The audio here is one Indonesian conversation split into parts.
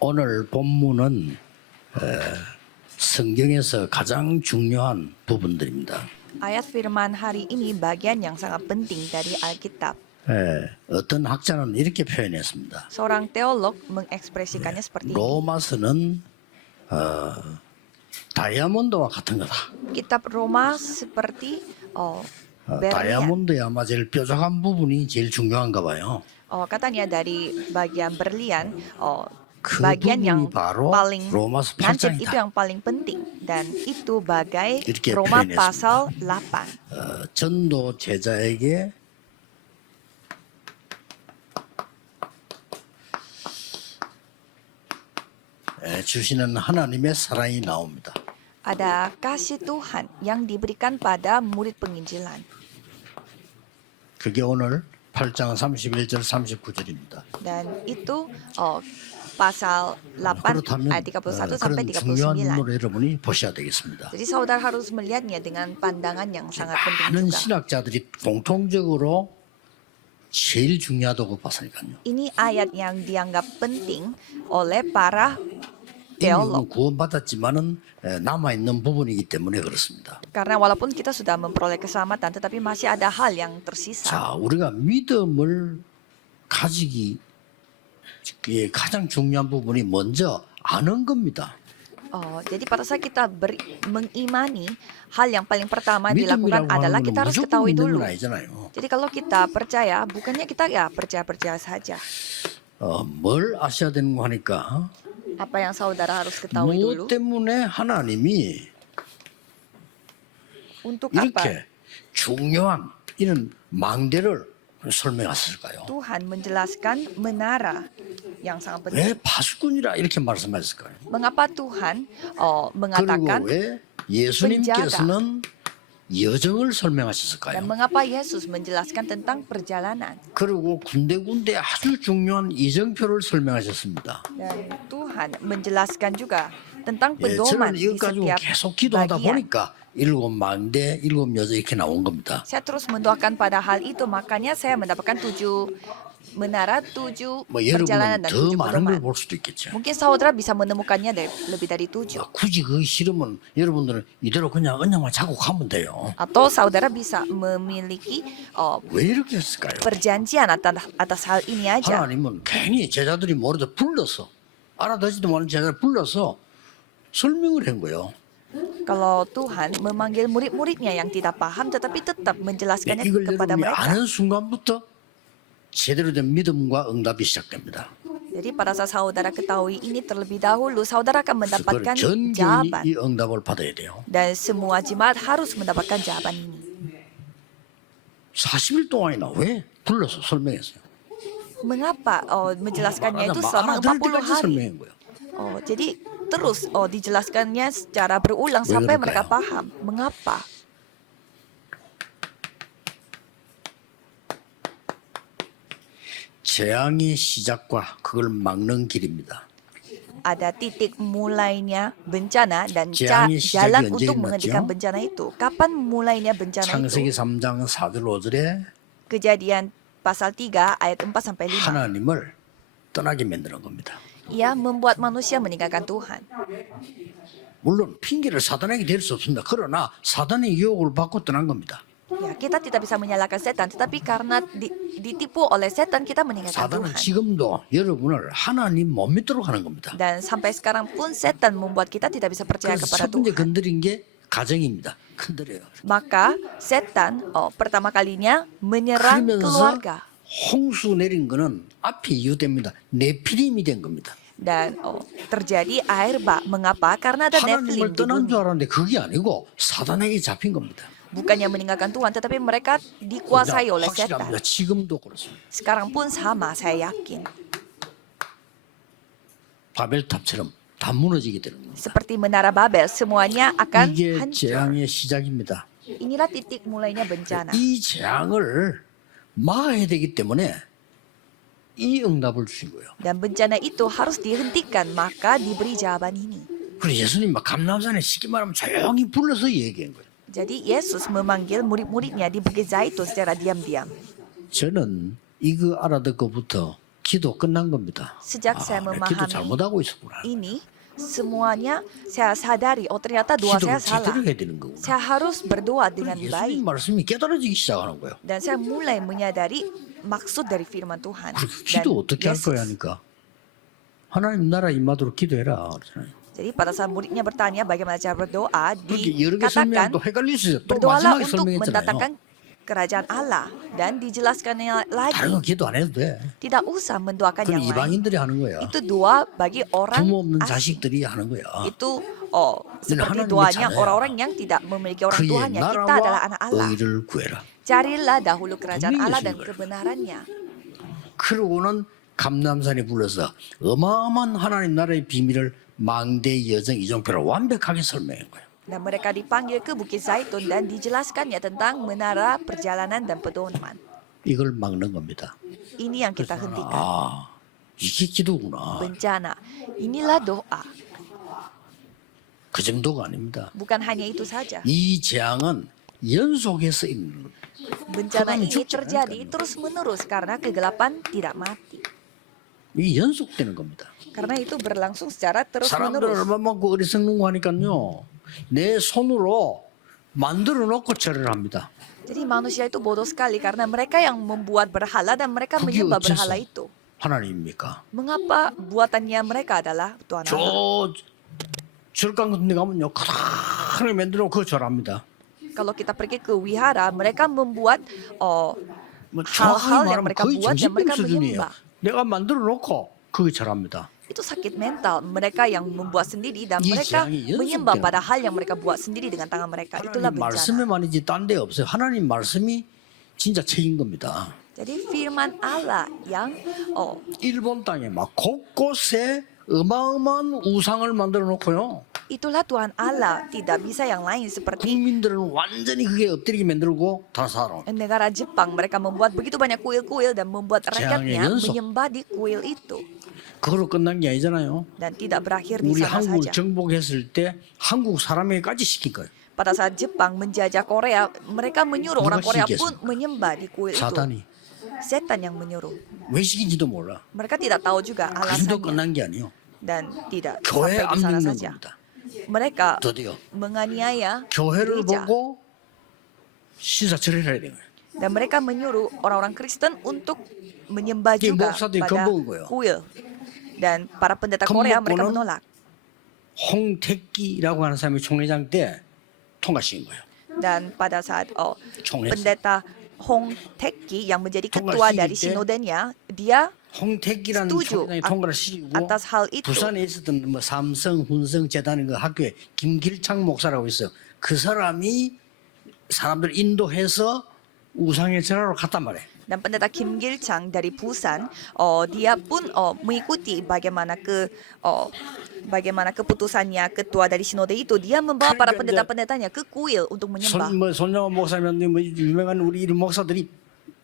오늘 본문은 성경에서 가장 중요한 부분들입니다. Ayat firman hari ini bagian yang sangat penting dari Alkitab. 어떤 학자는 이렇게 표현했습니다. Seorang teolog mengekspresikannya seperti ini. 로마서는 다이아몬드와 같은 거다. Kitab Roma seperti berlian. 다이아몬드의 아마 제일 뾰족한 부분이 제일 중요한가 봐요. Katanya dari bagian berlian, 그 bagian yang 부분이 바로 paling 로마서 nancep 8장이다. itu yang paling penting, dan itu bagai 이렇게 Roma 표현했습니다. pasal 8. 전도 제자에게 주시는 하나님의 사랑이 나옵니다. Ada kasih Tuhan yang diberikan pada murid penginjilan. 그게 오늘 8장 31절 39절입니다. Dan itu pasal 8 그렇다면 ayat 31 sampai 그런 중요한 39. 인물을 여러분이 보셔야 되겠습니다. Jadi saudara harus melihatnya dengan pandangan yang sangat penting 많은 juga. 신학자들이 공통적으로 제일 중요하다고 봤으니까요. Ini ayat yang dianggap penting oleh para teolog. 이미 구원받았지만은 남아 있는 부분이기 때문에 그렇습니다. Karena walaupun kita sudah memperoleh keselamatan, tetapi masih ada hal yang tersisa. 자, 우리가 믿음을 가지기 가장 중요한 부분이 먼저 아는 겁니다. Jadi pada saat kita mengimani, hal yang paling pertama dilakukan 믿음이라고 adalah 하는 kita 건 harus 무조건 ketahui 믿는 dulu. 건 아니잖아요. Jadi kalau kita percaya, bukannya kita ya percaya-percaya saja. 뭘 아셔야 되는 거 하니까 Apa yang saudara harus ketahui dulu? 무엇 때문에 하나님이 Untuk apa 이렇게 중요한 이런 망대를 설명하셨을까요? Tuhan menjelaskan menara yang sangat penting? 왜 파수꾼이라 이렇게 말씀하셨을까요? Mengapa Tuhan 그리고 mengatakan 왜 예수님께서는 여정을 설명하셨을까요? dan mengapa Yesus menjelaskan tentang perjalanan? 그리고 군데군데 아주 중요한 이정표를 설명하셨습니다. Dan Tuhan menjelaskan juga tentang 예, 저는 pedoman di 이것 가지고 setiap 계속 기도하다 bagian. 보니까 일곱 망대, 일곱 여자 이렇게 나온 겁니다. Saya terus mendoakan pada hal itu, makanya saya mendapatkan 7 menara, 7 뭐 perjalanan 여러분은 dan 더 7 많은 걸 pedoman. 볼 수도 있겠죠. Mungkin saudara bisa menemukannya lebih dari 7. 굳이 그기 싫으면 여러분들은 이대로 그냥 언약만 잡고 가면 돼요. Atau saudara bisa memiliki 왜 이렇게 했을까요? perjanjian atas hal ini aja. 하나님은 괜히 제자들이 모르다 불러서 알아듣지도 못하는 제자를 불러서 설명을 한 거예요. Kalau Tuhan memanggil murid-muridnya yang tidak paham, tetapi tetap menjelaskannya 이걸 kepada 여러분이 mereka. 아는 순간부터 제대로 된 믿음과 응답이 시작됩니다. Jadi pada saat saudara ketahui ini terlebih dahulu, saudara akan 그걸 mendapatkan 전 교인이 jawaban. 이 응답을 받아야 돼요. Dan semua jemaat harus mendapatkan jawaban ini. 40일 동안이나 왜 불러서 설명했어요? Mengapa menjelaskannya itu selama 알아들을 40 때까지 hari? 설명한 거예요. Jadi terus dijelaskannya secara berulang 왜 sampai 그럴까요? mereka paham. Mengapa? 재앙의 시작과 그걸 막는 길입니다. Ada titik mulainya bencana dan 재앙의 시작이 jalan 언제 untuk 일어났죠? menghentikan bencana itu. Kapan mulainya bencana 창세기 itu? 3장 4절 5절에 Kejadian pasal 3 ayat 4 sampai 5. 하나님을 떠나게 만드는 겁니다. Ia membuat manusia meninggalkan Tuhan. 물론 핑계를 사단에게 댈 수 없습니다. 그러나 사단의 유혹을 받고 떠난 겁니다. Ya, kita tidak bisa menyalahkan setan, tetapi karena ditipu oleh setan kita meninggalkan 사단은 Tuhan. 지금도 여러분을 하나님 못 믿도록 하는 겁니다. Dan sampai sekarang pun setan membuat kita tidak bisa percaya 그래서 첫 kepada 번째 Tuhan. 건드린 게 가정입니다. 건드려요. Maka setan pertama kalinya menyerang 그러면서 keluarga. 홍수 내린 거는 앞에 이유됩니다. 네피림이 된 겁니다. Dan terjadi air bah. Mengapa? Karena ada Nephilim 하나님을 di 떠난 줄 bumi. 알았는데 그게 아니고 사단에게 잡힌 겁니다. Bukannya meninggalkan Tuhan, tetapi mereka dikuasai oleh setan. 확실합니다. 지금도 그렇습니다. Sekarang pun sama, saya yakin. 바벨탑처럼 다 무너지게 되는 겁니다. Seperti menara Babel, semuanya akan 이게 hancur. 재앙의 시작입니다. Inilah titik mulainya bencana. 이 재앙을 막아야 되기 때문에 이 응답을 주신 거예요. Dan bencana itu harus dihentikan, maka diberi jawaban ini. 그래서 예수님 막 감람산에 쉽게 말하면 조용히 불러서 얘기한 거예요. Jadi Yesus memanggil murid-muridnya di Bukit Zaitun secara diam-diam. 저는 이거 알아듣고부터 기도 끝난 겁니다. Sejak saya 기도 memahami 잘못하고 있었구나. ini, semuanya saya sadari, oh ternyata doa saya 기도를 salah. 제대로 해야 되는 거구나. Saya harus berdoa dengan 예수님 baik. 말씀이 깨달아지기 시작하는 거예요. Dan saya mulai menyadari maksud dari firman Tuhan. 그리고 Dan 기도 어떻게 할 거야 Yesus. 하니까 하나님 나라 임하도록 기도해라 그러잖아요. Jadi pada saat muridnya bertanya bagaimana cara berdoa, 그렇게 여러 개 dikatakan 설명해도 헷갈릴 수 있어요. 또 berdoalah 마지막에 untuk 설명했잖아요. mendatangkan kerajaan Allah. Dan dijelaskannya lagi, 다른 거 기도 안 해도 돼. tidak usah mendoakan 그건 yang lain. 이방인들이 하는 거야. Itu doa bagi orang 부모 없는 asing. 자식들이 하는 거야. Itu seperti 하나님의 doanya 자녀야. orang-orang yang tidak memiliki orang 그의 tuanya. Kita adalah 나라와 anak Allah. 의를 구해라. Carilah dahulu kerajaan 분명히 Allah dan 예수님 kebenarannya. 그러고는 감남산에 불러서 어마어마한 하나님 나라의 비밀을 망대 여정 이종표로 완벽하게 설명한 거예요. Dan mereka dipanggil ke Bukit Zaitun dan dijelaskannya tentang menara perjalanan dan pedoman. 이걸 막는 겁니다. Ini yang kita hentikan. 아, 이게 기도구나. Bencana. Inilah doa. 그 정도가 아닙니다. Bukan hanya itu saja. 이 재앙은 연속해서 있는 겁니다. Bencana 그거는 ini 죽지 terjadi 않을까요? terus-menerus karena kegelapan tidak mati. 이 연속되는 겁니다. Karena itu berlangsung secara 사람들 terus-menerus. 얼마나 어리석는 거 하니까요. 내 손으로 만들어 놓고 절을 합니다. Jadi manusia itu bodoh sekali karena mereka yang membuat berhala dan mereka 그게 menyembah 어째서 berhala itu. 하나님입니까? Mengapa buatannya mereka adalah Tuhan Allah? 저 절강 같은 데 가면요. 크게 만들어 그 절합니다. Kalau kita pergi ke wihara, mereka membuat 뭐 hal-hal 정확하게 yang 말하면 mereka 거의 buat dan 정신병 mereka 수준이에요. menyembah. 내가 만들어 놓고 그게 절합니다. Itu sakit mental. Mereka yang membuat sendiri dan 이 mereka 재앙이 연속되는 menyembah pada hal yang mereka buat sendiri dengan tangan mereka. Itulah 하나님 bencana. 말씀에만이지 딴 데 없어요. 하나님 말씀이 진짜 책인 겁니다. Jadi firman Allah yang 일본 땅에 막 곳곳에 어마어마한 우상을 만들어 놓고요. itulah Tuhan Allah. Tidak bisa yang lain seperti 국민들은 완전히 그게 엎드리게 만들고 다 살아. negara Jepang. Mereka membuat begitu banyak kuil-kuil dan membuat rakyatnya 연속. menyembah di kuil itu. 그걸로 끝난 게 아니잖아요. Dan tidak berakhir di 우리 sana 한국을 saja. 정복했을 때 한국 사람에게까지 시킨 거예요. Pada saat Jepang menjajah Korea, mereka menyuruh 누가 orang Korea pun 시켰습니까? menyembah di kuil itu. 사단이 Setan yang menyuruh. 왜 시킨지도 몰라. Mereka tidak tahu juga 그 정도 alasannya 끝난 게 아니에요. dan tidak 교회 sampai 안 di sana 믿는 saja. 겁니다. Mereka 드디어 menganiaya 교회를 gereja 보고 신사철회를 해야 되는 거예요. dan mereka menyuruh orang-orang Kristen untuk menyembah Jadi juga 목사들이 pada 겁먹은 거예요. kuil. Dan para pendeta Korea mereka 겁먹고는 menolak. 홍택기라고 하는 사람이 총회장 때 통과시킨 거예요. Dan pada saat 총회에서. pendeta Hong Taek-ki yang menjadi ketua 통과시킬 dari 때 sinodenya, dia 홍택기라는 setuju 총회장이 통과를 시키고 atas hal itu. 부산에 있었던 뭐 삼성 훈성 재단의 그 학교에 김길창 목사라고 있어요. 그 사람이 사람들 인도해서 우상의 절하러 갔단 말이에요. Dan pendeta Kim Gil Chang dari Busan, dia pun mengikuti bagaimana keputusannya ketua dari sinode itu. Dia membawa para 그러니까 pendeta-pendetanya ke kuil untuk menyembah. 손영원 목사님 뭐 유명한 우리 이런 목사들이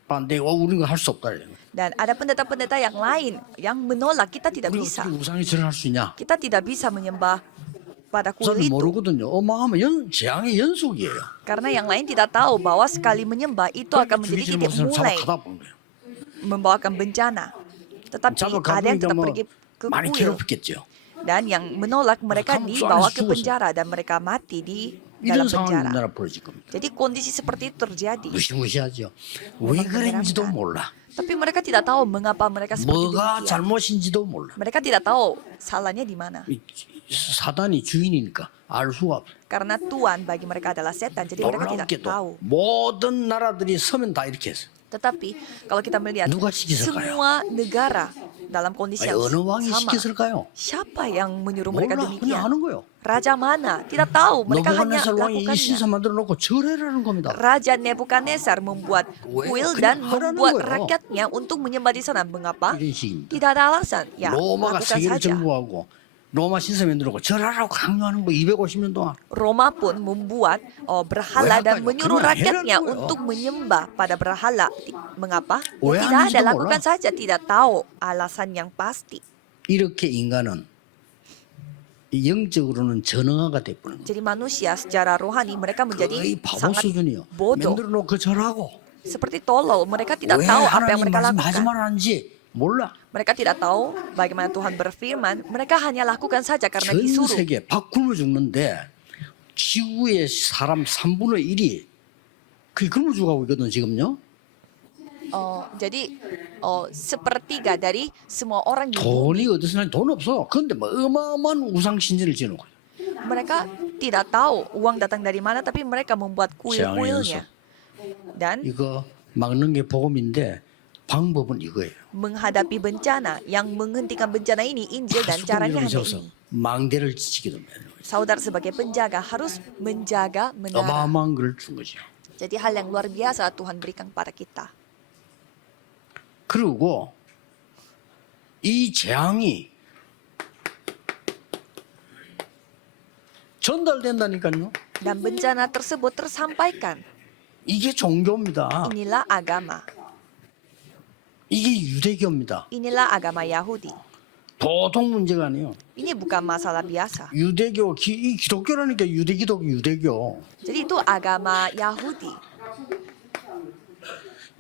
반대고 우리는 할 수 없다. 이래요. Dan ada pendeta-pendeta yang lain yang menolak, kita tidak 우리 bisa. 어떻게 우상의 절을 할 수 있냐? Kita tidak bisa menyembah pada kuil 저는 itu. 모르거든요. 어마어마한 재앙의 연속이에요. Karena yang lain tidak tahu bahwa sekali menyembah itu akan menjadi titik mulai 잡아가다 본 거예요. membawakan bencana. Tetapi ada yang 잡아가보니까 tetap 뭐 pergi ke 많이 kuil. 괴롭혔겠죠. Dan yang menolak mereka Kamu dibawa soalnya ke susah. penjara dan mereka mati di 이런 dalam 상황이 penjara. 우리나라 벌어질 겁니다. Jadi kondisi seperti itu terjadi. 무시무시하죠. 왜 그런지도 몰라. Tapi mereka tidak tahu mengapa mereka seperti 뭐가 demikian. 잘못인지도 몰라. Mereka tidak tahu salahnya di mana. 이 사단이 주인이니까 알 수가 없어. Karena Tuhan bagi mereka adalah setan, jadi mereka tidak 놀랍게도 tahu. 모든 나라들이 서면 다 이렇게 했어. Tetapi kalau kita melihat 누가 시켰을까요? semua negara dalam kondisi 아니, yang 어느 왕이 sama, 시켰을까요? siapa yang menyuruh mereka 몰라, 그냥 demikian? 하는 거예요. Raja mana? Tidak tahu. Mereka hanya 노부갓네살 왕이 이 lakukannya. 신사 만들어 놓고 절해라는 겁니다. Raja Nebukadnezar membuat 왜? kuil 그냥 dan 하라는 membuat 거예요. rakyatnya untuk menyembah di sana. Mengapa? 이런 식입니다. Tidak ada alasan. Ya, 로마가 lakukan 세계를 saja. 정부하고 로마 신사 만들고 절하라고 강요하는 거 250년 동안. Roma pun membuat berhala dan 왜 menyuruh 할까요? rakyatnya 그냥 해라는 거예요. untuk menyembah pada berhala. Mengapa? Ya, 왜 tidak ada, 하는지도 lakukan 몰라. saja. Tidak tahu alasan yang pasti. 이렇게 인간은 이 영적으로는 전능화가 돼버린 거예요. Jadi manusia secara rohani mereka menjadi 거의 바보 sangat 수준이요. bodoh. 만들어 놓고 절하고 Seperti tolol. Mereka tidak 왜 tahu apa 하나님 yang mereka 말씀 하지 lakukan. 말라는지 몰라. Mereka tidak tahu bagaimana Tuhan berfirman. Mereka hanya lakukan saja karena 전 disuruh. 세계 밥 굶어 죽는데 지구의 사람 3분의 1이 그게 굶어 죽어가고 있거든 지금요. Jadi sepertiga dari semua orang di bumi, 돈이 어디서 나지? 돈 없어. 그런데 뭐 어마어마한 우상 신전을 지는 거야. mereka tidak tahu uang datang dari mana, tapi mereka membuat kuil-kuilnya. Dan 이거 막는 게 복음인데 방법은 이거예요. menghadapi bencana, yang menghentikan bencana ini Injil dan caranya hanya 세워서 ini. 망대를 지키게 되면 Saudara sebagai penjaga harus menjaga menara. 어마어마한 걸 준 거죠. Jadi hal yang luar biasa Tuhan berikan kepada kita. 그리고 이 재앙이 전달된다니까요. Dan bencana tersebut tersampaikan. 이게 종교입니다. Inilah agama. 이게 유대교입니다. Inilah agama Yahudi. 보통 문제가 아니에요. Ini bukan masalah biasa. 유대교, 이 기독교라니까 유대교. Jadi itu agama Yahudi.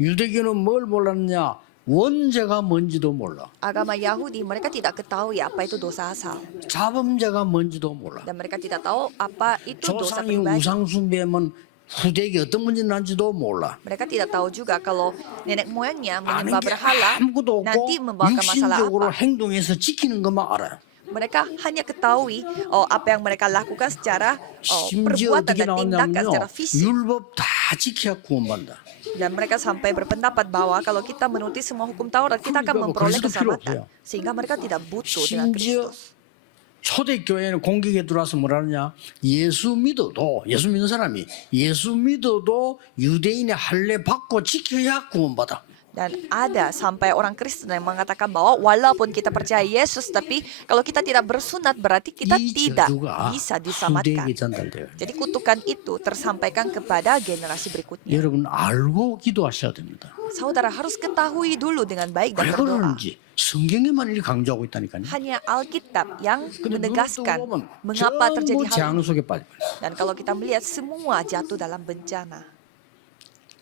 유대교는 뭘 몰랐냐? 원죄가 뭔지도 몰라. Agama Yahudi mereka tidak ketahui apa itu dosa asal. 자범죄가 뭔지도 몰라. Dan mereka tidak tahu apa itu dosa 조상이 pribadi. 우상 숭배하면 후대에게 어떤 문제 난지도 몰라. Mereka tidak tahu juga kalau nenek moyangnya 아는 menyembah 게 berhala 아무것도 nanti 없고 membawakan masalah 육신적으로 apa. 행동해서 지키는 것만 알아요. Mereka hanya ketahui apa yang mereka lakukan secara 심지어 perbuatan 어떻게 dan tindakan 나왔냐면요. secara fisik. 율법 다 지켜야 구원받는다. Dan mereka sampai berpendapat bahwa kalau kita menuruti semua hukum Taurat, kita akan 그러니까 memperoleh 그리스도 필요 keselamatan. 없어요. Sehingga mereka tidak butuh dengan 심지어 Kristus. 초대교회는 공격에 들어와서 뭐라느냐? 예수 믿는 사람이 예수 믿어도 유대인의 할례 받고 지켜야 구원받아. Dan ada sampai orang Kristen yang mengatakan bahwa walaupun kita percaya Yesus, tapi kalau kita tidak bersunat berarti kita 이 tidak 저주가 bisa diselamatkan. 후대에게 전달돼요. Jadi kutukan itu tersampaikan kepada generasi berikutnya. 여러분 알고 기도하셔야 됩니다. Saudara harus ketahui dulu dengan baik dan 왜 berdoa. 그러는지 성경에만 이렇게 강조하고 있다니까요. Hanya Alkitab yang 근데 눈을 뜨고 menegaskan 보면 mengapa terjadi 전부 hal 재앙 ini. 속에 빠져버려요. Dan kalau kita melihat semua jatuh dalam bencana.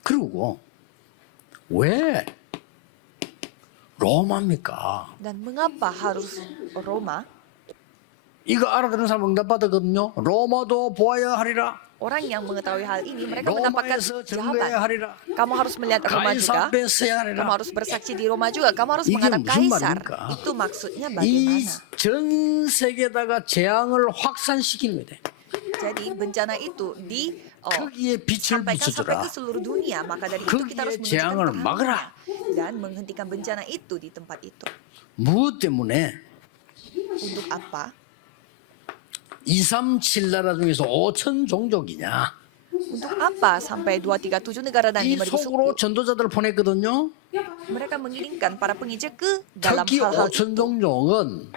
그리고 왜 로마입니까? Dan mengapa harus Roma? 이거 알아듣는 사람 응답받았거든요. 로마도 보아야 하리라. Orang yang mengetahui hal ini, mereka mendapatkan 로마에서 jawaban. 증거해야 하리라. Kamu harus melihat Roma 가이사 juga. 앞에 서야 Kamu 하리라. harus bersaksi di Roma juga. Kamu harus 이게 menghadap 무슨 kaisar. 말입니까? Itu maksudnya 이 bagaimana? 전 세계에다가 재앙을 확산시키는 거예요. Jadi bencana itu 거기에 빛을 sampaikan sampai 비춰주라. ke seluruh dunia. Maka dari itu kita harus 거기에 menunjukkan 재앙을 막으라. terangnya dan menghentikan bencana itu di tempat itu. 무엇 때문에? Untuk apa? 237 나라 중에서 5천 종족이냐? Untuk apa sampai 237 negara dan 이 5.000 속으로 suku? 전도자들을 보냈거든요. Mereka mengirimkan para penginjil ke dalam 특히 hal-hal 5천 종족은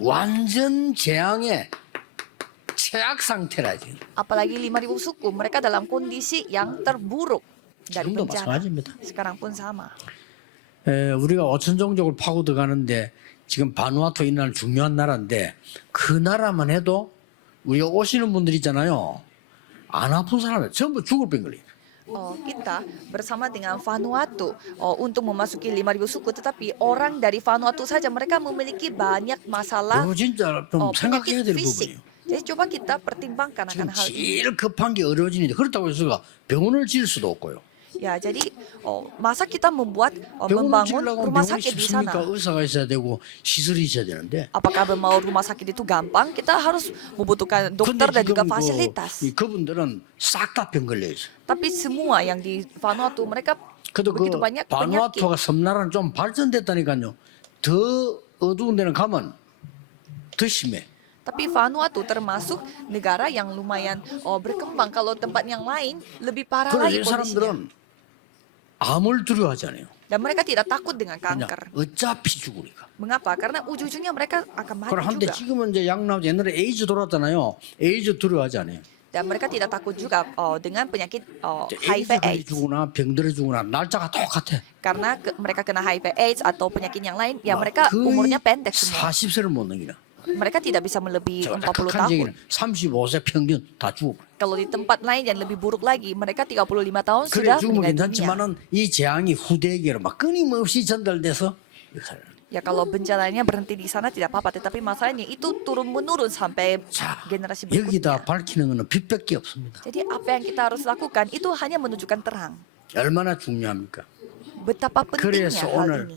완전 재앙의 최악 상태라지. apalagi 5.000 suku, mereka dalam kondisi yang terburuk dari 지금도 bencana. 마찬가지입니다. Sekarang pun sama. 우리가 5천 종족을 파고 들어가는데 지금 바누아투 있는 중요한 나라인데 그 나라만 해도 우리가 오시는 분들 있잖아요. 안 아픈 사람은 전부 죽을 병걸려요. Kita bersama dengan Vanuatu untuk memasuki 5.000 suku, tetapi orang dari Vanuatu saja mereka memiliki banyak masalah 이거 진짜 좀 생각해야 penyakit 될 fisik. 부분이에요. Jadi coba kita pertimbangkan 지금 akan hal ini. 제일 급한 게 어려워지는데 그렇다고 해서 병원을 지을 수도 없고요. Ya, jadi masa kita membuat 병원을 membangun 지으려고 rumah 병원이 sakit di 쉽습니까? sana? 의사가 있어야 되고 시설이 있어야 되는데. Apakah mau rumah sakit itu gampang? Kita harus membutuhkan 근데 dokter dan juga 지금 fasilitas. 그분들은 싹 다 병 걸려 있어요. Tapi semua yang di Vanuatu mereka 그래도 그 begitu banyak penyakit. 바누아투가 섬나라는 좀 발전됐다니까요. 더 어두운 데는 가면 더 심해. Tapi Vanuatu termasuk negara yang lumayan berkembang. Kalau tempat yang lain lebih parah 그런데 lagi 이 kondisinya. 사람들은 암을 두려워하잖아요. Dan mereka tidak takut dengan 그냥 kanker. 어차피 죽으니까. Mengapa? Karena ujung-ujungnya mereka akan mati 그럼 한데 juga. 지금은 이제 약 나오지 옛날에 에이즈 돌았잖아요. 에이즈 두려워하지 않아요. Dan mereka tidak takut juga dengan penyakit 이제 HIV 에이즈 걸려 AIDS. 죽거나 병들어 죽거나 날짜가 똑같아. Karena mereka kena HIV AIDS atau penyakit yang lain, ya mereka 거의 umurnya pendek semua. 40세를 못 넘기나. Mereka tidak bisa melebihi 40 극한 tahun. 얘기는 35세 평균 다 죽어버려. Kalau di tempat lain yang lebih buruk lagi, mereka 35 tahun 그래 sudah 죽으면 meninggal dunia. 괜찮지만은 이 재앙이 후대에게로 막 끊임없이 전달돼서 역사를. Ya kalau bencananya berhenti di sana tidak apa-apa, tetapi masalahnya itu turun menurun sampai 자, generasi 여기다 berikutnya. 밝히는 것은 빛밖에 없습니다. Jadi apa yang kita harus lakukan itu hanya menunjukkan terang. 얼마나 중요합니까? Betapa pentingnya 그래서 hal 오늘 ini.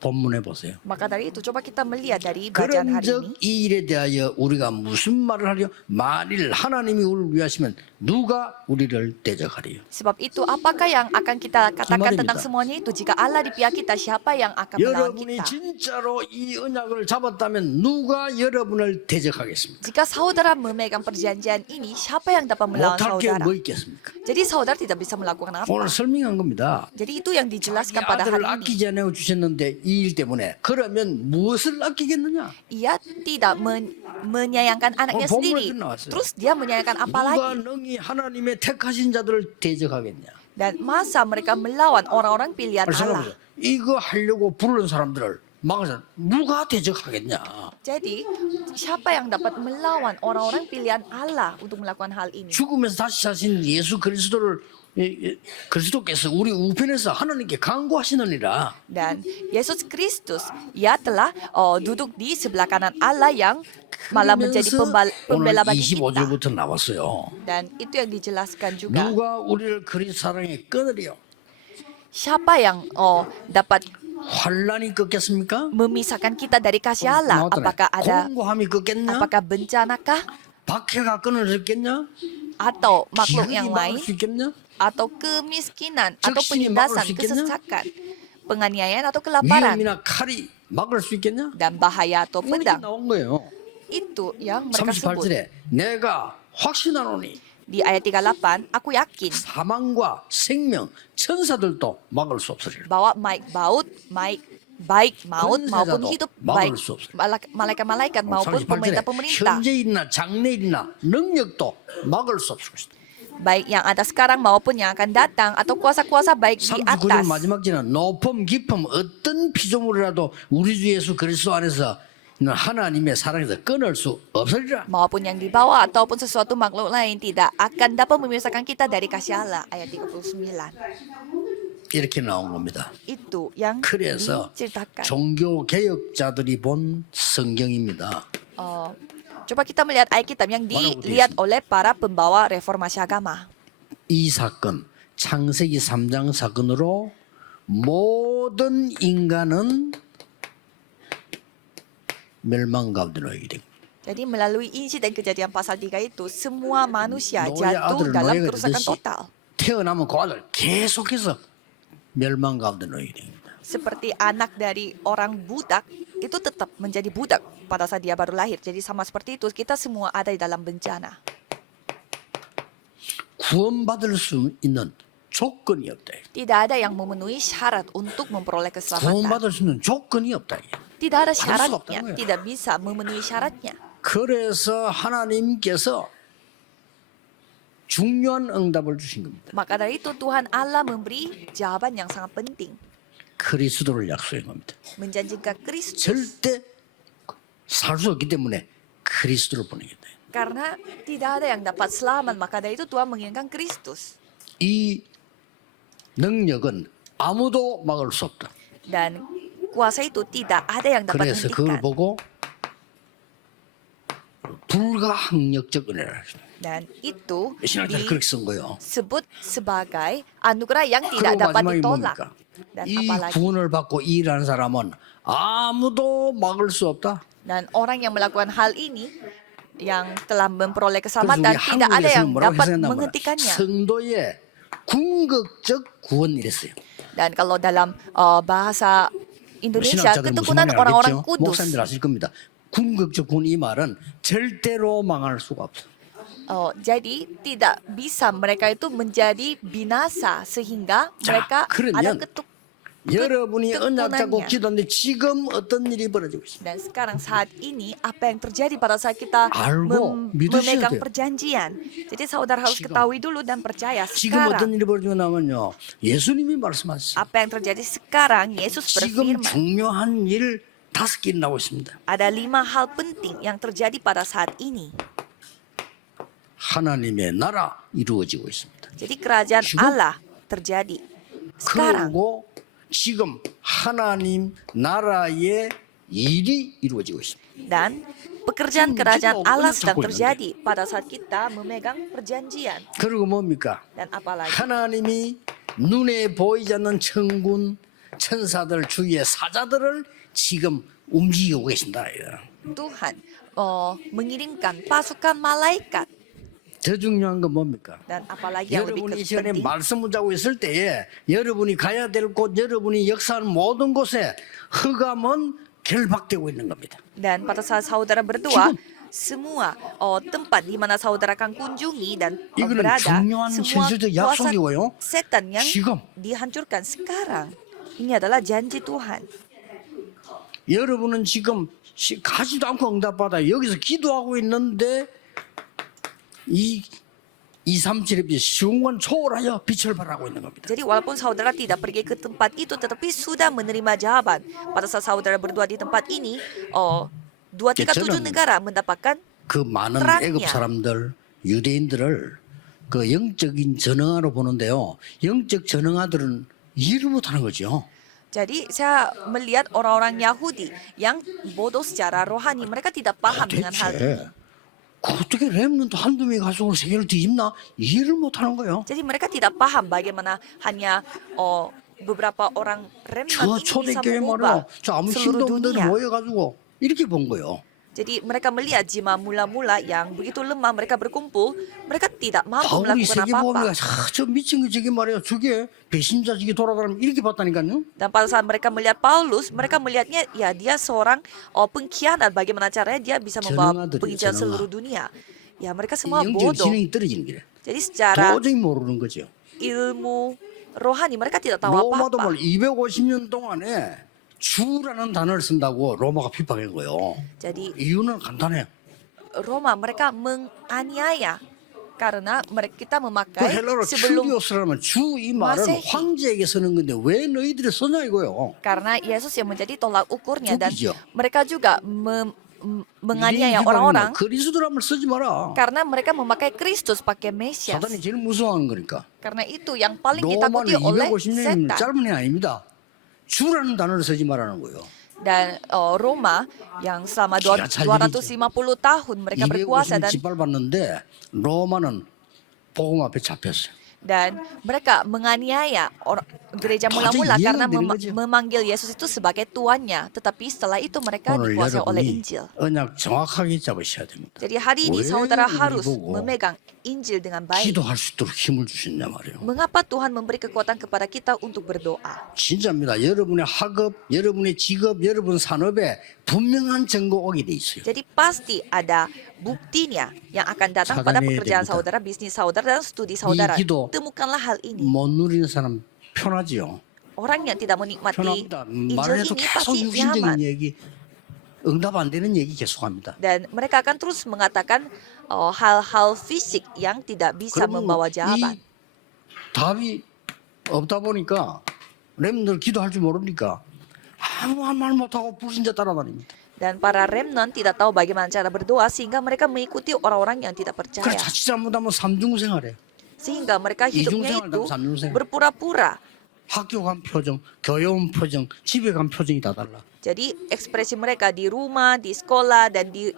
본문에 보세요. Maka dari itu coba kita melihat dari bacaan hari ini. 그런즉 이 일에 대하여 우리가 무슨 말을 하려? 만일 하나님이 우리를 위하시면 누가 우리를 대적하리요? Sebab itu apakah yang akan kita katakan 말입니다. tentang semuanya itu? Jika Allah di pihak kita, siapa yang akan melawan 여러분이 kita? 진짜로 이 언약을 잡았다면 누가 여러분을 대적하겠습니까? Jika saudara memegang perjanjian ini, siapa yang dapat melawan 못할 게 saudara? 뭐 있겠습니까? Jadi saudara tidak bisa melakukan apa. 오늘 설명한 겁니다. Jadi itu yang dijelaskan 자기 pada 아들을 hari ini. 아끼지 않아 주셨는데 이 일 때문에 그러면 무엇을 아끼겠느냐? Ia tidak menyayangkan anaknya 본문에 sendiri. 나왔어요. Terus dia menyayangkan apa 누가 lagi? 능히 하나님의 택하신 자들을 대적하겠냐? Dan masa mereka melawan orang-orang pilihan Allah? 생각해보세요. 이거 하려고 부르는 사람들을 막아서 누가 대적하겠냐? Jadi siapa yang dapat melawan orang-orang pilihan Allah untuk melakukan hal ini? 죽으면서 다시 사신 예수 그리스도를 그리스도께서 우리 우편에서 하나님께 강구하시느니라. Dan Yesus Kristus, ia telah duduk di sebelah kanan Allah yang malah menjadi 그러면서 오늘 pembela bagi kita. 25절부터 나왔어요. Dan itu yang dijelaskan juga. 누가 우리를 그리스도 사랑에 끊으리요? Siapa yang dapat 환란이 끊겠습니까? memisahkan kita dari kasih Allah? Apakah ada, 공고함이 끊겠냐? apakah bencanakah? 박해가 끊어졌겠냐? Atau makhluk 기근이 yang 막을 lain? 수 있겠냐? Atau kemiskinan? Atau 적신이 penindasan, 막을 수 있겠냐? kesesakan? Penganiayaan atau kelaparan? 위험이나 칼이 막을 수 있겠냐? Dan bahaya atau 오늘 pedang? 나온 거예요. Itu yang mereka sebut. 38절에 내가 확신하노니 Di ayat 38, aku yakin 사망과 생명, 천사들도 막을 수 없으리라. bahwa baik maut maupun 근세자도 hidup, 막을 baik 수 없어요. malaikat-malaikat maupun 38절에 pemerintah-pemerintah, 현재 일이나 장래일이나 능력도 막을 수 없을 것이다. baik yang ada sekarang maupun yang akan datang, atau kuasa-kuasa baik di 39절 atas, 마지막 절은 높음 깊음 어떤 피조물이라도 우리 주 예수 그리스도 안에서 하나님의 사랑에서 끊을 수 없으리라. maupun yang di bawah ataupun sesuatu makhluk lain tidak akan dapat memisahkan kita dari kasih Allah. Ayat 39. 이렇게 나온 겁니다. Itu yang 그래서 diceritakan. 종교 개혁자들이 본 성경입니다. Coba kita melihat Alkitab yang dilihat oleh para pembawa reformasi agama. 이 사건, 창세기 3장 사건으로 모든 인간은 멸망 가운데 놓이게 됩니다. Jadi melalui insiden kejadian pasal 3 itu, semua manusia 노예 jatuh 아들을 dalam 노예가 kerusakan 되듯이 total. 태어나면 그 아들 계속해서 멸망 가운데 놓이게 됩니다. Seperti anak dari orang budak, itu tetap menjadi budak pada saat dia baru lahir. Jadi sama seperti itu, kita semua ada di dalam bencana. 구원받을 수 있는 조건이 없다. Tidak ada yang memenuhi syarat untuk memperoleh keselamatan. 구원받을 수 있는 조건이 없다. Tidak ada 수 syaratnya, 없다는 거예요. tidak bisa memenuhi syaratnya. 그래서 하나님께서 중요한 응답을 주신 겁니다. Maka dari itu Tuhan Allah memberi jawaban yang sangat penting. 그리스도를 약속한 겁니다. Menjanjikan Kristus. 절대 살 수 없기 때문에 그리스도를 보내겠다. Karena tidak ada yang dapat selamat, maka dari itu Tuhan mengirimkan Kristus. 이 능력은 아무도 막을 수 없다. Dan kuasa itu tidak ada yang dapat 그래서 그걸 hentikan. 보고 불가항력적 은혜라. Dan itu 신학자는 그렇게 쓴 거예요. disebut sebagai anugerah yang tidak 그리고 dapat 마지막에 ditolak. 뭡니까? Dan 이 apalagi, 구원을 받고 일하는 사람은 아무도 막을 수 없다. dan orang yang melakukan hal ini, yang telah memperoleh 그래서 keselamatan, 우리 tidak ada yang 한국에서는 뭐라고 dapat 해석했나 menghentikannya. 성도의 궁극적 구원 이랬어요. Dan kalau dalam bahasa Indonesia, 신학자들 무슨 ketekunan 말인지 orang-orang 알겠죠? kudus. 목사님들 아실 겁니다. 궁극적 구원 이 말은 절대로 망할 수가 없어. Jadi tidak bisa mereka itu menjadi binasa sehingga 자, mereka 그러면 ada 여러분이 언약 잡고 ketunannya. 기도하는데 지금 어떤 일이 벌어지고 있습니다. Dan sekarang saat ini apa yang terjadi pada saat kita 알고 믿으셔야 memegang 돼요. perjanjian. Jadi saudara harus 지금. ketahui dulu dan percaya 지금 어떤 sekarang 일이 벌어지고 나면요. 예수님이 말씀하셨어요. apa yang terjadi sekarang. Yesus 지금 berfirman 중요한 일 5개 나오고 있습니다. ada 5 hal penting yang terjadi pada saat ini. 하나님의 나라 이루어지고 있습니다. Jadi kerajaan 지금. Allah terjadi sekarang. 그리고 지금 하나님 나라의 일이 이루어지고 있습니다. Dan pekerjaan kerajaan juga Allah banyak sedang cakupan terjadi pada saat kita memegang perjanjian. 그리고 뭡니까? Dan apalagi 하나님이 눈에 보이지 않는 천군 천사들 주위의 사자들을 지금 움직이고 계신다. Tuhan mengirimkan pasukan malaikat. 더 중요한 건 뭡니까? Dan apalagi yang lebih 여러분이 이 시간에 penting, 말씀 붙잡고 있을 때에 여러분이 가야 될 곳, 여러분이 역사하는 모든 곳에 흑암은 결박되고 있는 겁니다. dan pada saat saudara berdoa, semua tempat di mana saudara akan kunjungi dan 이거는 berada, 중요한 semua 현실적 kuasa 약속이고요. setan yang 지금 dihancurkan sekarang. Ini adalah janji Tuhan. 여러분은 지금 가지도 않고 응답받아 여기서 기도하고 있는데 이 237의 빛 시공간 초월하여 빛을 발하고 있는 겁니다. Jadi walaupun saudara tidak pergi ke tempat itu, tetapi sudah menerima jawaban. Pada saat saudara berdoa di tempat ini, 237 저는 negara mendapatkan 그 많은 terangnya. 애굽 사람들 유대인들을 그 영적인 전능아로 보는데요. 영적 전능아들은 이해를 못하는 거죠. Jadi saya melihat orang-orang Yahudi yang bodoh secara rohani, mereka tidak paham dengan hal ini. 대체 어떻게 렘넌트 한두 명이 가지고 세계를 뒤집나 이해를 못하는 거예요. Jadi mereka tidak paham bagaimana hanya beberapa orang 저 remnant ini bisa 초대교회 mengubah 말이야. 저 아무 seluruh 힘도 없는 데를 dunia. 모여가지고 이렇게 본 거예요. Jadi mereka melihat jemaat mula-mula yang begitu lemah, mereka berkumpul, mereka tidak mampu 바울이 melakukan 세계보험이가 apa-apa. 저 미친 거 저게 말이야. 저게 배신자 저게 돌아다니면 이렇게 봤다니까요. Dan pada saat mereka melihat Paulus, mereka melihatnya ya dia seorang pengkhianat. Bagaimana caranya dia bisa membawa 전능아들이에요, penginjilan 전능아. seluruh dunia? Ya mereka semua 영적 bodoh. 지능이 떨어지는 거래. Jadi secara 도저히 모르는 거죠. ilmu rohani mereka tidak tahu 로마도 apa-apa. 뭘 250년 동안에 주라는 단어를 쓴다고 로마가 비판한 거예요. Jadi 이유는 간단해요. Roma mereka menganiaya karena kita 그 memakai 헬라로 sebelum 큐리오스라면 주 이 말은 마세히. 황제에게 쓰는 건데 왜 너희들이 쓰냐 이거요. karena Yesus yang menjadi tolak ukurnya dan 죽이죠. mereka juga menganiaya 이 orang-orang 그리스도라면 쓰지 마라. karena mereka memakai Kristus pakai Mesias. 사단이 제일 무서워하는 거니까. Karena itu yang paling 로마는 ditakuti oleh 250년이면 setan. 짧은 애 아닙니다. 주라는 단어를 쓰지 말라는 거예요. Dan Roma yang selama 기가 잘 250 tahun mereka berkuasa 250년 짓밟았는데 로마는 복음 앞에 잡혔어요. dan mereka menganiaya gereja mula-mula 이해가 karena 안 되는 거죠. memanggil Yesus itu sebagai tuannya, tetapi setelah itu mereka 오늘 dikuasai oleh 여러분이 Injil. 언약 정확하게 잡으셔야 됩니다. Jadi hari 왜 ini saudara 우리 harus 보고 memegang Injil dengan baik. 기도할 수 있도록 힘을 주셨냐 말이에요. Mengapa Tuhan memberi kekuatan kepada kita untuk berdoa? 진짜입니다. 여러분의 학업, 여러분의 직업, 여러분 산업에 분명한 증거 오게 돼 있어요. Jadi pasti ada buktinya yang akan datang pada Sadari pekerjaan 됩니다. saudara, bisnis saudara, dan studi saudara. 기도 Temukanlah hal ini. 못 누리는 사람 편하지요. Orang yang tidak menikmati 편합니다. Injil 말해도 ini 계속 pasti 육신적인 nyaman. 얘기, 응답 안 되는 얘기 계속합니다. Dan mereka akan terus mengatakan hal-hal fisik yang tidak bisa 그러면 membawa 이 jawaban. 답이 없다 보니까 렘들 기도할 줄 모르니까 아무 말 못하고 불신자 따라다닙니다. Dan para remnant tidak tahu bagaimana cara berdoa sehingga mereka mengikuti orang-orang yang tidak 그래 percaya. 자칫 잘못하면 삼중 생활해. Sehingga mereka hidupnya 이중생활, itu 삼중생활. berpura-pura. 학교 간 표정, 교회 온 표정, 집에 간 표정이 다 달라. Jadi ekspresi mereka di rumah, di sekolah, dan di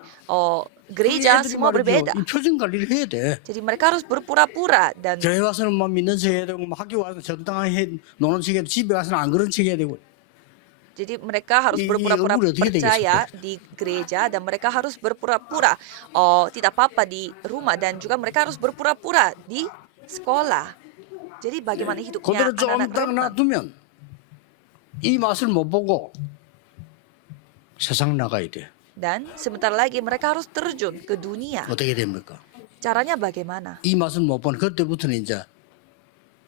gereja 애들이 semua 말이죠. berbeda. 이 표정 관리를 해야 돼. Jadi mereka harus berpura-pura dan 교회 와서는 막 믿는 척 해야 되고, 막 학교 와서 정당하게 노는 척 해야 되고, 집에 와서는 안 그런 척 해야 되고. jadi mereka harus Ini berpura-pura umur udah tiga percaya di gereja dan mereka harus berpura-pura tidak apa-apa di rumah dan juga mereka harus berpura-pura di sekolah. Jadi bagaimana hidupnya 그대로 좀 anak-anak 딱 remnant? 놔두면 이 맛을 못 보고 세상 나가야 돼. Dan sebentar lagi mereka harus terjun ke dunia. 어떻게 됩니까? Caranya bagaimana? 이 맛을 못 보는 그때부터는 이제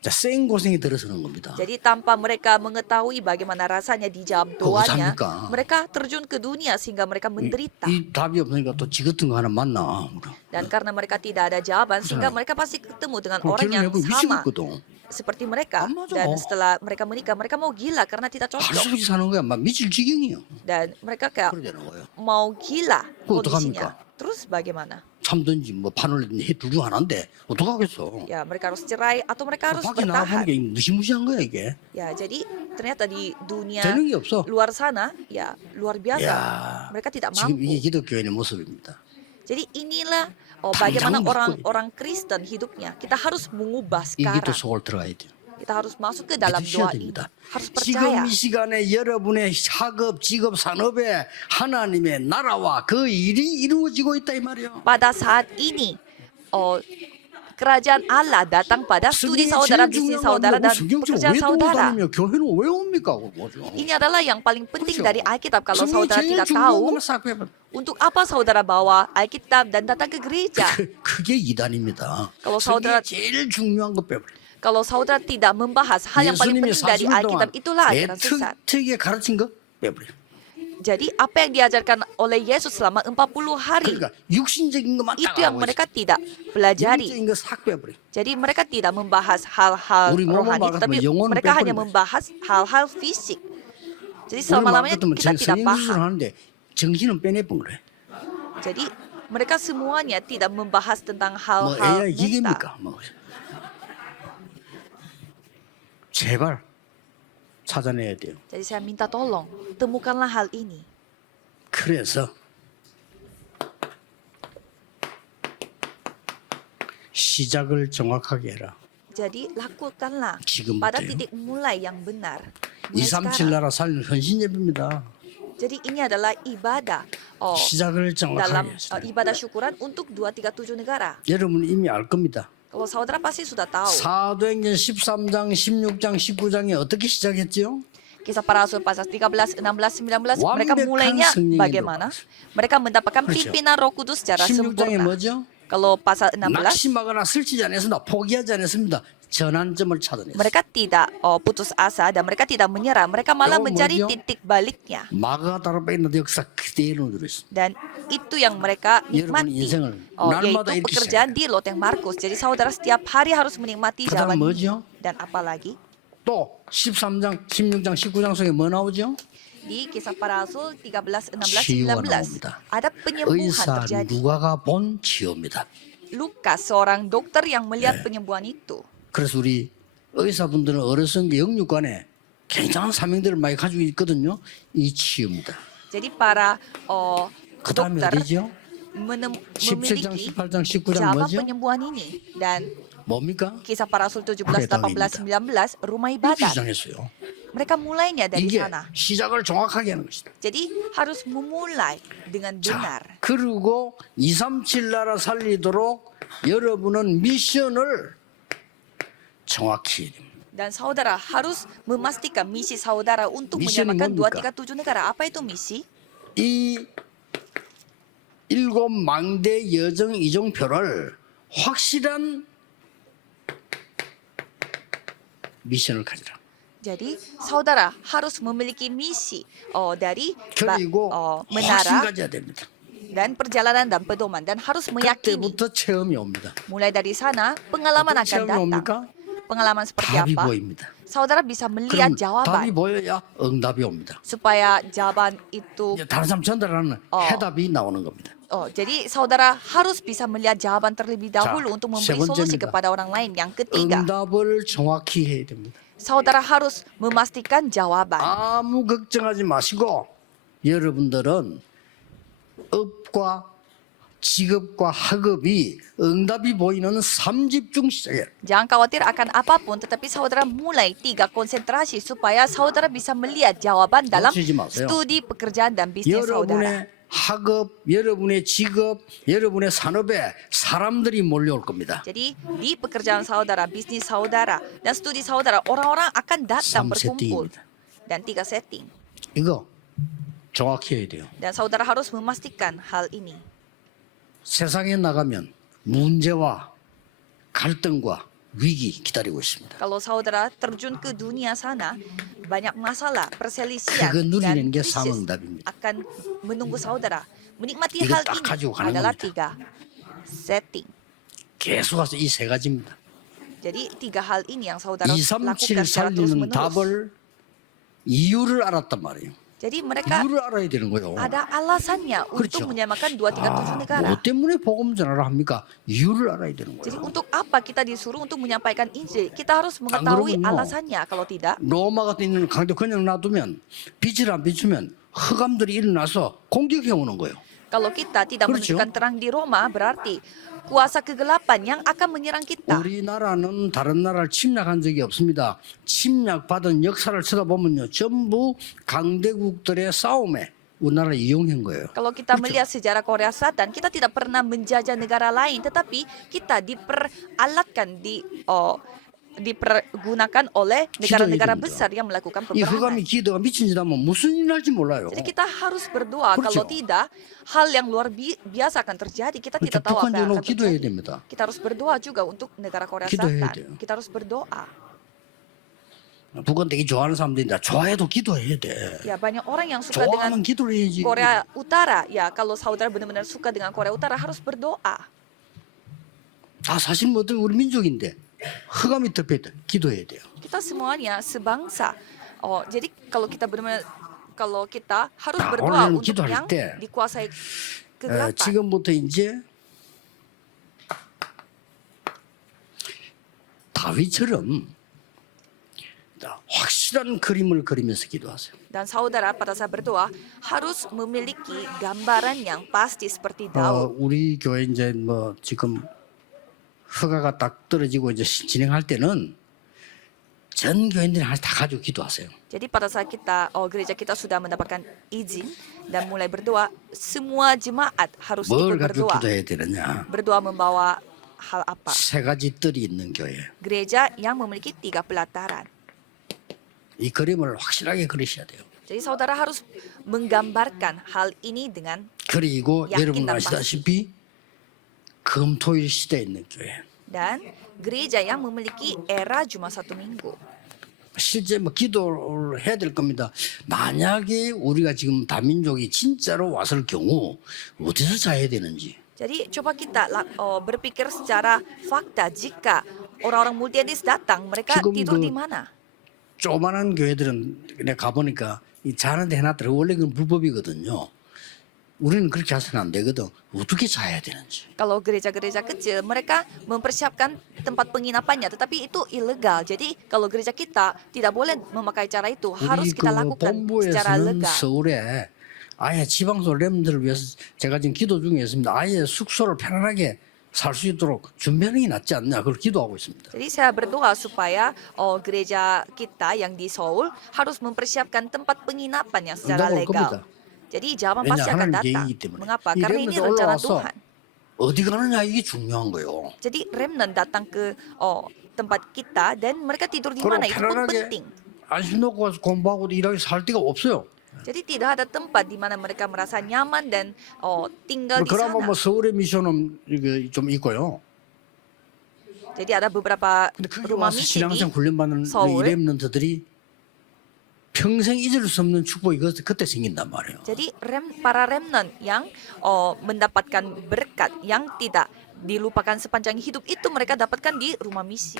생고생이 들어서는 겁니다. Jadi tanpa mereka mengetahui bagaimana rasanya di jam tuanya, 어떡합니까? mereka terjun ke dunia sehingga mereka menderita. 이 답이 없으니까 또 지 같은 거 하나 만나. Dan karena mereka tidak ada jawaban, sehingga mereka pasti ketemu dengan orang yang 결혼해보면 sama 미치겠거든. seperti mereka. 안 맞아. Dan setelah mereka menikah, mereka mau gila karena tidak 할 수 cocok. 없이 사는 거야. 막 미칠 지경이요. Dan mereka kayak 그러게 되는 거예요. mau gila 그거 kondisinya. 어떡합니까? Terus bagaimana? 참든지 뭐 판을 해둘 중 하나인데 어떡하겠어. Ya, mereka harus cerai atau mereka harus 밖에 나가보는 bertahan. 게 무시무시한 거야 이게. Ya, jadi ternyata di dunia 되는 게 없어. luar sana, ya luar biasa. 야, Mereka tidak 지금 mampu. 이게 기독교인의 모습입니다. Jadi inilah bagaimana 당장 orang-orang Kristen hidupnya. Kita harus mengubah 이 기도 sekarang. 속을 들어가야 돼요. Kita harus masuk ke dalam 믿으셔야 doa ini. 됩니다. Harus 지금 percaya. 이 시간에 여러분의 학업, 직업, 산업에 하나님의 나라와 그 일이 이루어지고 있다 이 말이에요. Pada saat ini, oh, kerajaan Allah datang pada studi 성경이 saudara, 제일 bisnis 중요한 saudara, 건 dan 성경책 pekerjaan 왜 saudara. 도다니며 교회는 왜 옵니까? 그거죠. Ini adalah yang paling penting 그렇죠. dari Alkitab. Kalau 성경이 saudara 제일 tidak 중요한 tahu, 것만 싹 빼봐. untuk apa saudara bawa Alkitab dan datang ke gereja? 그게 이단입니다. kalau 성경이 사우다라- 제일 중요한 거 빼버려. Kalau saudara tidak membahas hal yang paling 예수님이 penting dari 40일 Alkitab, 동안 itulah ajaran sesat. 애특하게 가르친 거 빼버려. Jadi apa yang diajarkan oleh Yesus selama 40 hari, 그러니까 육신적인 것만 itu yang 따라가고 mereka tidak pelajari. 영적인 거 싹 빼버려. Jadi mereka tidak membahas hal-hal 우리 몸만 rohani, 말하면 tapi 영혼은 mereka hanya 빼버린다. membahas hal-hal fisik. Jadi 오늘 말 selama-lamanya 같으면 kita tidak 성령 수술을 paham. 하는데 정신은 빼내본 거래. Jadi mereka semuanya tidak membahas tentang 뭐 hal-hal AI mental. 기계입니까? 뭐. 제발 찾아내야 돼요. Jadi saya minta tolong, temukanlah hal ini. 그래서 시작을 정확하게 해라. Jadi lakukanlah 지금부터요. pada titik mulai yang benar. Mulai 237 sekarang. 나라 살리는 헌신 예배입니다. Jadi ini adalah ibadah 시작을 dalam 정확하게 해서. ibadah syukuran untuk 237 negara. 여러분 이미 알 겁니다. Kalau saudara pasti sudah tahu. 사도행전 13장, 16장, 19장에 어떻게 시작했지요? Kisah para Rasul pasal 13, 16, 19 mereka 완벽한 mulainya 성령의 bagaimana? Mereka mendapatkan 그렇죠. pimpinan Roh Kudus secara 16장에 sempurna. 뭐죠? Kalau pasal 16 낙심하거나 슬치지 않았습니다. 포기하지 않았습니다. 전환점을 찾아냈어요. mereka tidak putus asa dan mereka tidak menyerah. Mereka malah Oh, mencari 뭐죠? titik baliknya. 마가다라베는 역사 그대로 누렸어요. Dan itu yang mereka 여러분 nikmati. 인생을 날마다 Yaitu 이렇게 pekerjaan 시작해요. di Loteng Markus. Jadi saudara setiap hari harus menikmati 그다음 jawaban 뭐죠? ini. Dan apalagi 또 13장, 16장, 19장 속에 뭐 나오죠? di kisah para Rasul 13, 16, 치유가 19 나옵니다. ada penyembuhan 의사 terjadi. 누가가 본 치유입니다. Lukas seorang dokter yang melihat penyembuhan itu. 그래서 우리 의사분들은 어르신계 영육관에 굉장한 사명들을 많이 가지고 있거든요. 이 치유입니다. Jadi para 그다음에 dokter 어디죠? 17장, memiliki 18장, 19장 jawab 뭐죠? penyembuhan ini. Dan 뭡니까? kisah para Rasul 17, 18, 19 rumah 이렇게 ibadat. 시작했어요. Mereka mulainya dari 이게 sana. 시작을 정확하게 하는 것이다. Jadi harus memulai dengan 자, benar. 그리고 237 나라 살리도록 여러분은 미션을 정확히 해야 됩니다. Dan saudara harus memastikan misi saudara untuk Misinya menyelamatkan 뭡니까? 237 negara. Apa itu misi? 이 일곱 망대 여정 이종표를 확실한 미션을 가지라. Jadi saudara harus memiliki misi dari 그리고 확신 menara 가져야 됩니다. dan perjalanan dan pedoman dan harus meyakini. 그때부터 체험이 옵니다. Mulai dari sana pengalaman 어떤 akan 체험이 datang. 옵니까? Pengalaman seperti 답이 apa? 보입니다. Saudara bisa melihat 그럼 답이 jawaban 보여야 응답이 옵니다. supaya jawaban itu 이제 다른 사람 전달하는 해답이 나오는 겁니다. jadi saudara harus bisa melihat jawaban terlebih dahulu untuk 세 memberi solusi 번째입니다. kepada orang lain. Yang ketiga, 응답을 정확히 해야 됩니다. saudara harus memastikan jawaban. 아무 걱정하지 마시고 여러분들은 업과 직업과 학업이 응답이 보이는 3집중 시작이에요. Jangan khawatir akan apapun, tetapi saudara mulai 3 konsentrasi supaya saudara bisa melihat jawaban dalam 놓치지 마세요. studi pekerjaan dan bisnis saudara. 여러분의 학업, 여러분의 직업, 여러분의 산업에 사람들이 몰려올 겁니다. Jadi di pekerjaan saudara, bisnis saudara, dan studi saudara, orang-orang akan datang 3 berkumpul. 세팅입니다. Dan 3 setting. 이거 정확히 해야 돼요. Dan saudara harus memastikan hal ini. 세상에 나가면 문제와 갈등과 위기 기다리고 있습니다. Kalau saudara terjun ke dunia sana, banyak masalah, perselisihan, 그거 누리는 dan 게 krisis 상응답입니다. akan menunggu saudara. Menikmati 이거 hal 딱 ini 가지고 가는 adalah 겁니다. 3 setting. 계속 와서 이 세 가지입니다. Jadi 3 hal ini yang saudara 237 lakukan secara 살리는 terus-menerus. 답을 이유를 알았단 말이에요. Jadi mereka 이유를 알아야 되는 거예요. ada alasannya 그렇죠. untuk menyamakan 237 negara. 뭐 때문에 복음 전하라 합니까? 이유를 알아야 되는 Jadi 거예요. untuk apa kita disuruh untuk menyampaikan Injil? Kita harus mengetahui 그러면요. alasannya. Kalau tidak, 로마 같은 있는 강도 그냥 놔두면 빛을 안 비추면 흑암들이 일어나서 공격해 오는 거예요. kalau kita tidak 그렇죠. menunjukkan terang di Roma, berarti kuasa kegelapan yang akan menyerang kita. 우리나라는 다른 나라를 침략한 적이 없습니다. 침략받은 역사를 쳐다보면요, 전부 강대국들의 싸움에 우리나라를 이용한 거예요. Kalau kita 그렇죠. melihat sejarah Korea Selatan, kita tidak pernah menjajah negara lain, tetapi kita diperalatkan, dipergunakan oleh negara-negara 됩니다. besar yang melakukan 이 peperangan. 흑암이 기도가 미친 짓 하면 무슨 일 날지 몰라요. Jadi kita harus berdoa. 그렇죠. Kalau tidak, hal yang luar biasa akan terjadi. Kita 그렇죠. tidak tahu apa 북한 yang 전후 akan 기도해야 terjadi. 됩니다. Kita harus berdoa juga untuk negara Korea 기도해야 Selatan. 돼요. Kita harus berdoa. 북한 되게 좋아하는 사람들인데 좋아해도 기도해야 돼. Ya, banyak orang yang suka dengan 좋아하면 기도를 해야지. Korea Utara. Ya, kalau saudara benar-benar suka dengan Korea Utara, harus berdoa. 다 사실 뭐든 우리 민족인데 흑암이 덮여있다. 기도해야 돼요. Kita semuanya sebangsa. Jadi kalau kita benar-benar, kalau kita harus Nah, berdoa orang yang untuk 기도할 yang 때, dikuasai kegelapan. 지금부터 이제 다윗처럼 확실한 그림을 그리면서 기도하세요. Dan saudara pada saat berdoa harus memiliki gambaran yang pasti seperti Daud. 우리 교회 이제 뭐 지금 허가가 딱 떨어지고 이제 진행할 때는 전 교인들이 다 가지고 기도하세요. Jadi pada saat kita gereja kita sudah mendapatkan izin dan mulai berdoa, semua jemaat harus 뭘 ikut 가지고 berdoa. 기도해야 되느냐? Berdoa membawa hal apa? 세 가지 뜰이 있는 교회. Gereja yang memiliki 3 pelataran. 이 그림을 확실하게 그리셔야 돼요. Jadi saudara harus menggambarkan hal ini dengan 그리고 야낀 여러분 난 아시다시피 금토일 시대에 있는 교회. dan gereja yang memiliki era Jumat Satu Minggu. 실제 뭐 기도를 해야 될 겁니다. 만약에 우리가 지금 다민족이 진짜로 왔을 경우 어디서 자야 되는지. Jadi coba kita berpikir secara fakta, jika orang-orang multietnis datang, mereka 지금 tidur 그 di mana? 조그만한 교회들은 내가 가보니까 이 자는데 해놨더라. 원래 그건 불법이거든요. 우리는 그렇게 해서는 안 되거든. 어떻게 자야 되는지. Kalau gereja-gereja kecil, mereka mempersiapkan tempat penginapannya, tetapi itu ilegal. Jadi kalau gereja kita tidak boleh memakai cara itu, harus 우리 kita 그 lakukan secara 본부에서는 legal. 서울에 아예 지방소 렘들을 위해서 제가 지금 기도 중에 있습니다. 아예 숙소를 편안하게 살 수 있도록 준비하는 게 낫지 않냐. 그걸 기도하고 있습니다. Jadi saya berdoa supaya gereja kita yang di Seoul harus mempersiapkan tempat penginapan yang secara 올 legal. 겁니다. Jadi jawaban 왜냐 pasti akan 하나님 datang. 계획이기 때문에. Mengapa? 이 Karena ini 렘들 rencana 올라와서 Tuhan. 어디 가느냐 이게 중요한 거예요. Jadi remnant datang ke tempat kita dan mereka tidur di 그럼 mana itu pun 편안하게 penting. 안심 놓고 가서 공부하고 일하고 살 데가 없어요. Jadi tidak ada tempat di mana mereka merasa nyaman dan tinggal di 그러면 sana. 뭐 서울의 미션은 이게 좀 있고요. Jadi ada beberapa 근데 거기 rumah 와서 misi di 신앙생 훈련받는 이 서울. 렘넌트들이 평생 잊을 수 없는 축복이 그때 생긴단 말이에요. Jadi para remnant yang mendapatkan berkat yang tidak dilupakan sepanjang hidup itu mereka dapatkan di rumah misi.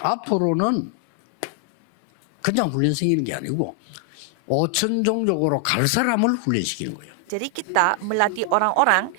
앞으로는 그냥 훈련 생기는 게 아니고 5천 종족으로 갈 사람을 훈련시키는 거예요. Jadi kita melatih orang-orang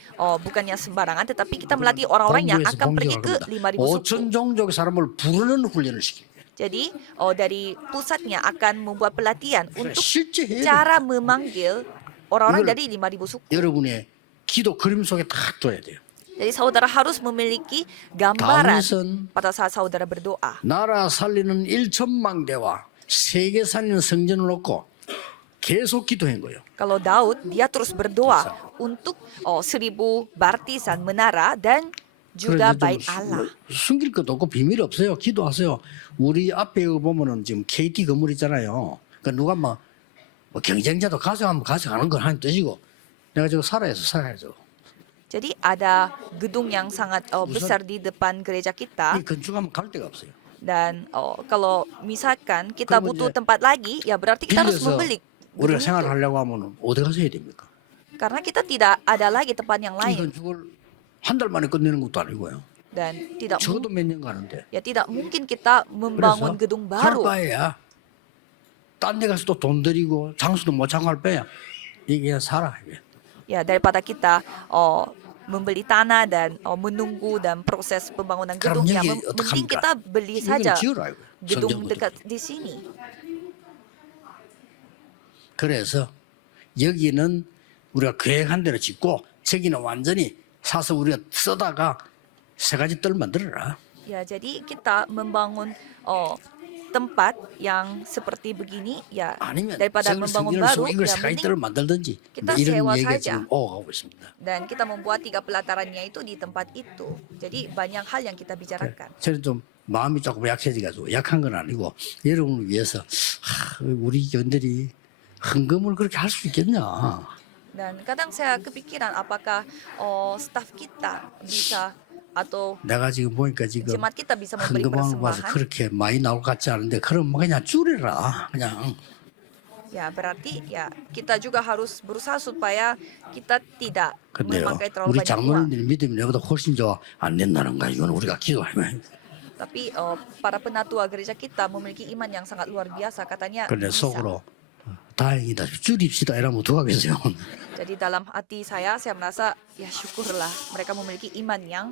bukannya sembarangan, tetapi kita melatih orang-orang yang 본부에서 akan pergi ke 봉기가 5.000 suku. 5천 종족의 사람을 부르는 훈련을 시켜요. Jadi dari pusatnya akan membuat pelatihan untuk 실제 해야 돼요. cara memanggil orang-orang 이걸 dari 5.000 suku. 여러분의 기도 그림 속에 딱 둬야 돼요. Jadi saudara harus memiliki gambaran 다윗은 pada saat saudara berdoa. 나라 살리는 1천망대와 세계 살리는 성전을 놓고 계속 기도한 거예요. Kalau Daud, dia terus berdoa untuk 1000 bartisan menara dan juga 그래서 bait 좀 Allah. 숨길 것도 없고 비밀 없어요. 기도하세요. 우리 앞에 보면은 지금 KT 건물 있잖아요. 그러니까 누가 뭐 경쟁자도 가져가면 가져가는 건 하는 뜻이고 내가 저거 살아야죠. 살아야죠. Jadi ada gedung yang sangat besar di depan gereja kita 이 건축하면 갈 데가 없어요. dan kalau misalkan kita 그러면 butuh 이제 tempat lagi, ya berarti kita harus 빌려서 membeli 우리가 gedung itu. 생활하려고 하면은 어디 가서 해야 됩니까? Karena kita tidak ada lagi tempat yang 이 lain 건축을 한 달 만에 끝내는 것도 아니고요. dan tidak 적어도 몇 년 가는데. ya tidak mungkin kita membangun 그래서 gedung 할 baru. 바에야 딴 데 가서 또 돈 들이고 장수도 못 참고 할 빼야 이게 그냥 살아 이게. Ya, daripada kita membeli tanah dan menunggu dan proses pembangunan 그럼 gedung, ya 여기 mending 어떡합니까? kita beli 이거는 saja 지으라 이거. gedung 성전부터. dekat di sini. 그래서 여기는 우리가 계획한 대로 짓고 저기는 완전히 사서 우리가 쓰다가 세 가지 뜰 만들어라. Ya, jadi kita membangun tempat yang seperti begini, ya 아니면 daripada 저걸 membangun 성전을 baru, 쓰고 이걸 ya 세 가지 mending 뜰을 만들든지 kita 이런 sewa 얘기가 saja. 지금 오가고 있습니다. Dan kita membuat 3 pelatarannya itu di tempat itu. Jadi banyak hal yang kita bicarakan. 저는 좀 마음이 조금 약해져가지고 약한 건 아니고 여러분을 위해서 우리 교인들이 헌금을 그렇게 할 수 있겠냐. Dan kadang saya kepikiran apakah staf kita bisa atau 내가 지금 보니까 지금 jemaat kita bisa memberi 헌금하는 거 봐서 persembahan. 그렇게 많이 나올 것 같지 않은데 그럼 그냥 줄여라. 그냥 Ya berarti ya kita juga harus berusaha supaya kita tidak 근데요 memakai terlalu 우리 banyak uang. 장로님들이 믿음이 내보다 훨씬 좋아 안 된다는 거야. 이건 우리가 기도하면. Tapi para penatua gereja kita memiliki iman yang sangat luar biasa. Katanya 근데 bisa. 속으로 다행이다 줄입시다 이러면 어떡하겠어요. Jadi dalam hati saya merasa ya syukurlah mereka memiliki iman yang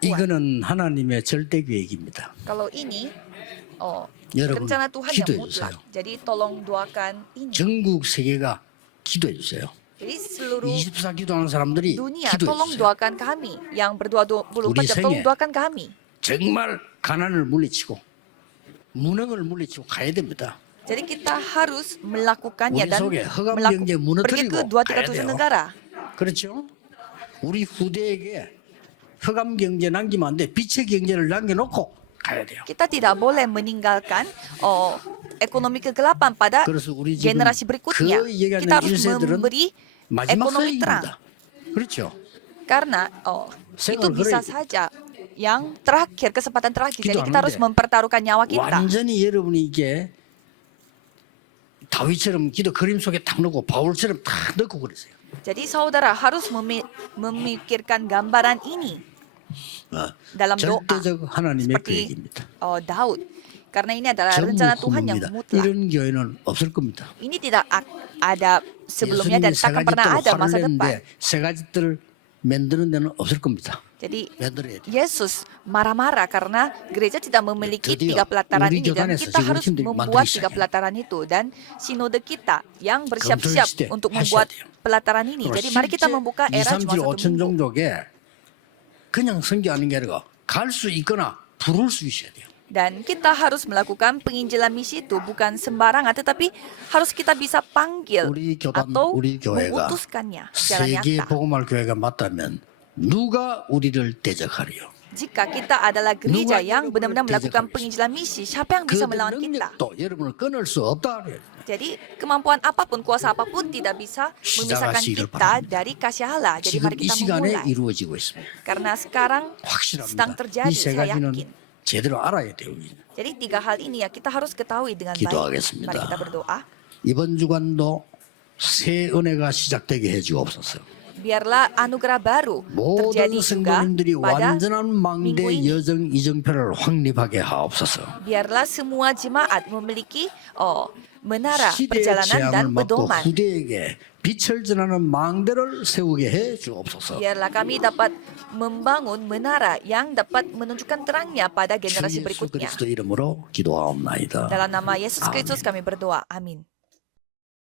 이거는 하나님의 절대 계획입니다. kalau ini 여러분 rencana Tuhan yang 기도해 mutlak. 주세요. Jadi tolong doakan ini. 전국 세계가 기도해 주세요. Jadi seluruh 24 기도하는 사람들이 dunia 기도해 tolong 주세요. doakan kami. Yang berdoa 24 우리 jam tolong 생에 doakan kami. 정말 가난을 물리치고 무능을 물리치고 가야 됩니다. Jadi kita harus melakukannya 우리 dan 속에 허감 melaku- 경제 pergi ke 무너뜨리고 237 가야 돼요. negara. 그렇죠? 우리 후대에게 허감 경제 남기면 안 돼. 빛의 경제를 남겨놓고 가야 돼요. Kita tidak boleh meninggalkan ekonomi kegelapan pada 그래서 우리 지금 generasi berikutnya. 그 얘기하는 Kita harus 1세들은 memberi 마지막 ekonomi terang. 세대입니다. 그렇죠? Karena itu 생을 bisa 걸어야 돼. saja yang terakhir, kesempatan terakhir. Jadi kita harus 기도하는데 mempertaruhkan nyawa kita. 완전히 여러분이 이게 다윗처럼 기도 그림 속에 탁 넣고 바울처럼 탁 넣고 그러세요. Jadi saudara harus memikirkan gambaran ini 어, dalam doa 절대적 하나님의 seperti 계획입니다. Daud. Karena ini adalah rencana Tuhan yang 전무후무입니다. mutlak. 이런 교회는 없을 겁니다. Ini tidak ada sebelumnya dan 예수님이 세 takkan 가지 pernah 뜰을 ada masa 화를 depan. 냈는데 세 가지 뜰을 만드는 데는 없을 겁니다. Jadi 만들어야 돼. Yesus marah-marah karena gereja tidak memiliki 드디어 3 pelataran 우리 ini dan 교단에서 kita 지금 harus 팀들이 membuat 만들기 3 pelataran itu dan sinode kita yang bersiap-siap 시대 untuk 하셔야 membuat 돼요. pelataran ini. Jadi mari kita membuka 2, era 3, cuma 7, 1 5천 minggu. 종족에 그냥 선교하는 게 아니라 갈 수 있거나 부를 수 있어야 돼요. Dan kita harus melakukan penginjilan misi itu bukan sembarangan, tetapi harus kita bisa panggil 우리 교단, atau 우리 교회가 mengutuskannya secara 세계 nyata. 복음할 교회가 맞다면 누가 우리를 대적하리요? Jika kita adalah gereja 누가 yang benar-benar 여러분을 melakukan 대적하겠어요? penginjilan misi, siapa yang bisa 그 melawan kita? 능력도 여러분을 끊을 수 없다. 그래요. Jadi kemampuan apapun, kuasa apapun tidak bisa memisahkan 시작하시길 kita 바랍니다. dari kasih Allah. Jadi 지금 mari 이 kita 시간에 memulai. 이루어지고 있습니다. Karena sekarang sedang 확실합니다. terjadi, 이 세 saya 가지는 yakin. 제대로 알아야 돼요. 우리는. Jadi 3 hal ini ya kita harus ketahui dengan baik. 기도하겠습니다. Mari kita berdoa. 이번 주간도 새 은혜가 시작되게 해주옵소서. Biarlah anugerah baru 모든 terjadi juga 성도님들이 pada 완전한 minggu 망대 ini. 여정 이정표를 확립하게 하옵소서. Biarlah semua jemaat memiliki menara 시대의 perjalanan 재앙을 dan 막고 pedoman. 후대에게 빛을 전하는 망대를 세우게 해 주옵소서. Biarlah kami dapat membangun menara yang dapat menunjukkan terangnya pada 주 generasi 예수 berikutnya. 그리스도 이름으로 기도하옵나이다. Dalam nama Yesus Amin. Kristus kami berdoa. Amin.